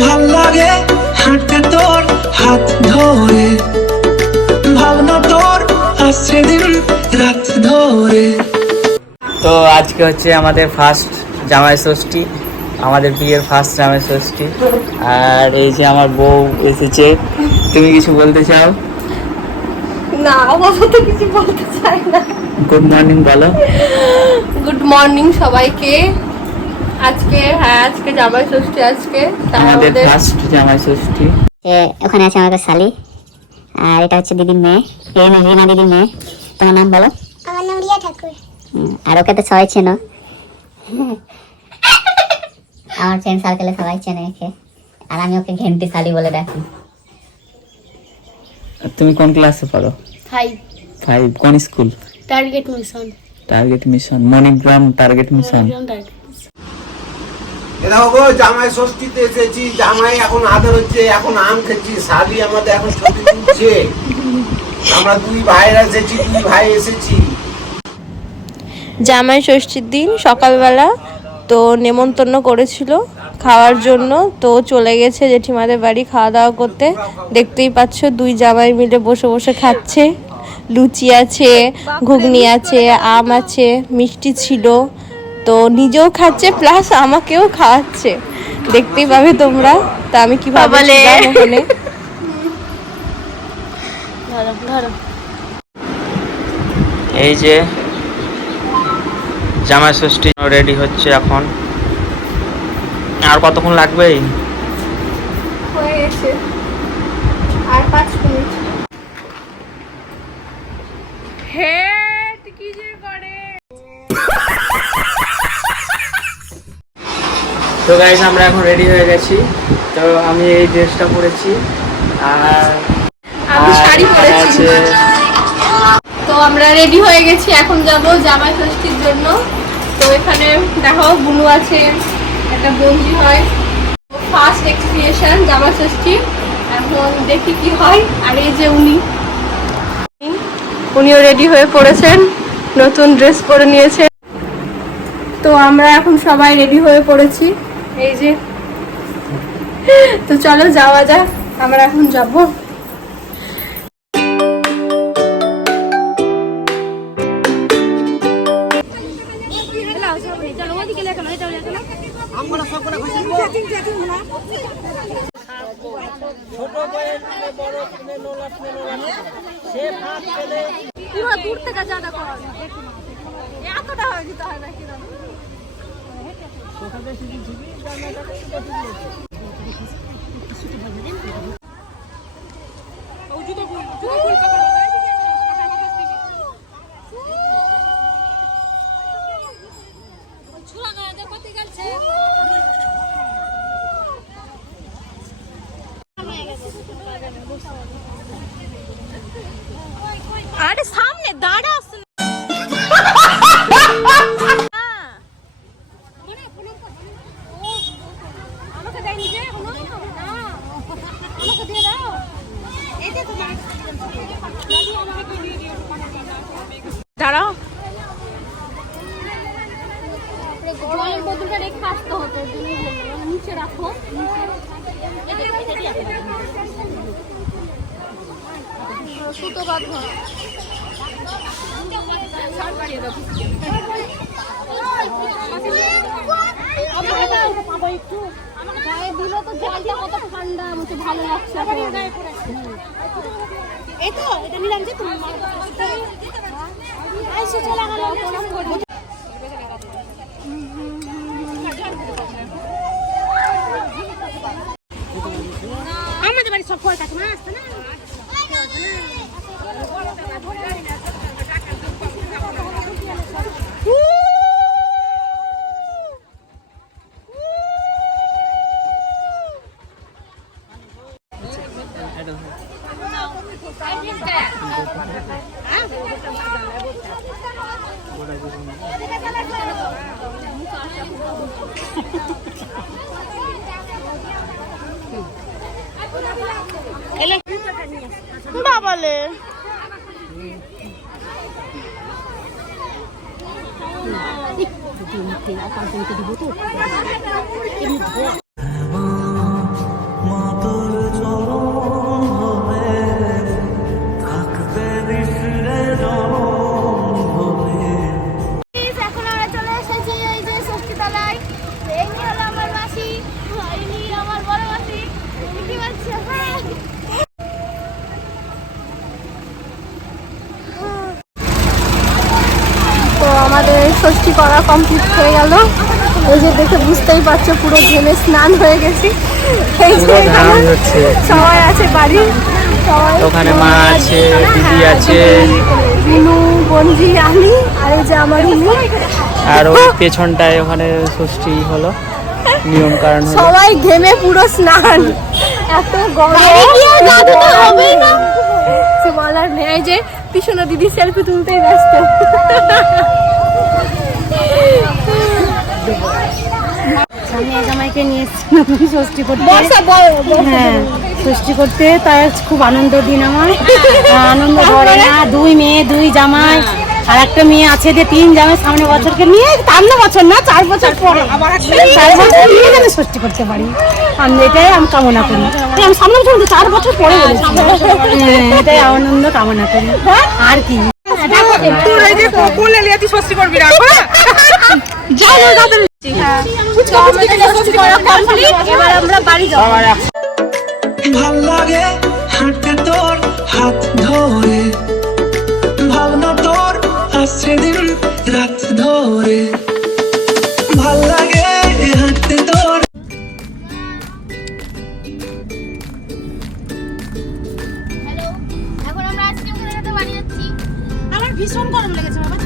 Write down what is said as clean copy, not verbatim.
ভাল লাগে হাঁটতে তোর হাত ধরে, ভাবনা তোর আসছে দিন রাত ধরে। তো আজকে হচ্ছে আমাদের ফার্স্ট জামাই ষষ্ঠী, আমাদের বিয়ের ফার্স্ট জামাই ষষ্ঠী। আর এই যে আমার বউ এসেছে, তুমি কিছু বলতে চাও? না, অবশ্য কিছু বলতে চাই না। গুড মর্নিং বলো। গুড মর্নিং সবাইকে। আজকে জামাই ষষ্ঠী। আজকে আমাদের ফার্স্ট জামাই ষষ্ঠী। ওখানে আছে আমাদের শালি, আর এটা হচ্ছে দিদির মেয়ে, রিনা দিদির মেয়ে। তোমার নাম বলো? আমার নাম রিয়া ঠাকুর। আর ওকে তো সবাই চেনো, আমার ফ্রেন্ড সার্কেলে সবাই চেনে একে, আর আমি ওকে ঘেন্টি শালি বলে ডাকি। তুমি কোন ক্লাসে পড়ো? 5। কোন school? Target mission. Target mission, Manigram target mission. এরাও গো জামাই ষষ্ঠীতে এসেছি, জামাই এখন আদর হচ্ছে, এখন আম খেয়েছি, শালি আমাদের এখন ছবি তুলছে। আমরা 2 ভাইরা এসেছি, 2 ভাই এসেছি। জামাই ষষ্ঠীর দিন সকালবেলা তো নেমন্তন্ন করেছিল খাওয়ার জন্য, তো চলে গেছে জেঠিমাদের বাড়ি খাওয়া দাওয়া করতে। দেখতেই পাচ্ছ 2 জামাই মিলে বসে বসে খাচ্ছে। লুচি আছে, ঘুগনি আছে, আম আছে, মিষ্টি ছিল, তো নিজেও খাচ্ছে প্লাস আমাকেও খাওয়াচ্ছে। দেখতেই পাবে তোমরা। তা আমি কিভাবে ছিলাম ওখানে। এই যে জামাই ষষ্ঠী রেডি হচ্ছে এখন। আর কতক্ষণ লাগবে? হয়ে গেছে আর 5 মিনিট। কি যে করে। তো গাইস আমরা এখন রেডি হয়ে গেছি। তো আমি এই ড্রেসটা পরেছি, আর আমি শাড়ি পরেছি। তো আমরা রেডি হয়ে গেছি, এখন যাব জামাই ষষ্ঠীর জন্য। তো এখানে দেখো বুনু আছে, একটা গঞ্জি হয়। ফার্স্ট এক্সপিরিয়েন্স জামাই ষষ্ঠী, এখন দেখি কি হয়। আর এই যে উনিও রেডি হয়ে পড়েছেন, নতুন ড্রেস পরে নিয়েছেন। তো আমরা এখন সবাই রেডি হয়ে পড়েছি, এই যে। তো চলো যাওয়া যাক, আমরা এখন যাবো। দূর থেকে জানা কর এতটা হয়ে যেতে হয় নাকি না? আরে সামনে দাঁড়া। দাঁড়াও, জলের বোতলটা রেখে আসতে হতো, নিচে রাখো। সুতো বাঁধো। গায়ে দিল তো জলটা কত ঠান্ডা, আমাকে ভালো লাগছে। এই তো এটা নিলাম যে তুমি আমাদের বাড়ি সব ফল কাছে আসতে না। বাবালে করা কমপ্লিট হয়ে গেল। এই যে দেখে বুঝতেই পারছো পুরো ঘেমে স্নান হয়ে গেছি। এই যে পুরো ঘাম এখানে হচ্ছে। সবাই আছে বাড়ি, সবাই ওখানে মা আছে, দিদি আছে, বিনু, বঞ্জি, আমি আর এই যে আমার হিমু। আর ওই পেছনটায় ওখানে ষষ্ঠী হলো, নিয়ম কারণ হলো। সবাই ঘেমে পুরো স্নান, এত গরম হবেই না সে বলার নেই। এই যে পিছনে দিদি সেলফি তুলতেই ব্যস্ত। মেয়ে জামাইকে নিয়ে এসেছিলাম ষষ্ঠী করতে। হ্যাঁ, ষষ্ঠী করতে, তাই খুব আনন্দের দিন আমার। আনন্দ করে না, 2 মেয়ে 2 জামাই, আর একটা মেয়ে আছে যে 3 জামাই সামনে বছরকে নিয়ে, সামনে বছর না 4 বছর পরে 4 বছর নিয়ে যেন ষষ্ঠী করতে পারি, আমি এটাই আমি কামনা করি। আমি সামনে বছর 4 বছর পরে বলেছি, এটাই আনন্দ কামনা করি। আর কি এবার আমরা বাড়ি যাবো। ভাল লাগে হাঁটতে তোর হাত ধরে, ভাবনা তোর আসছে দিন রাত ধরে, ভাল লাগে হাঁটতে তোর। এখন আমরা আইসক্রিম খেতে বাড়ি যাচ্ছি। আমার ভীষণ গরম লেগেছে বাবা।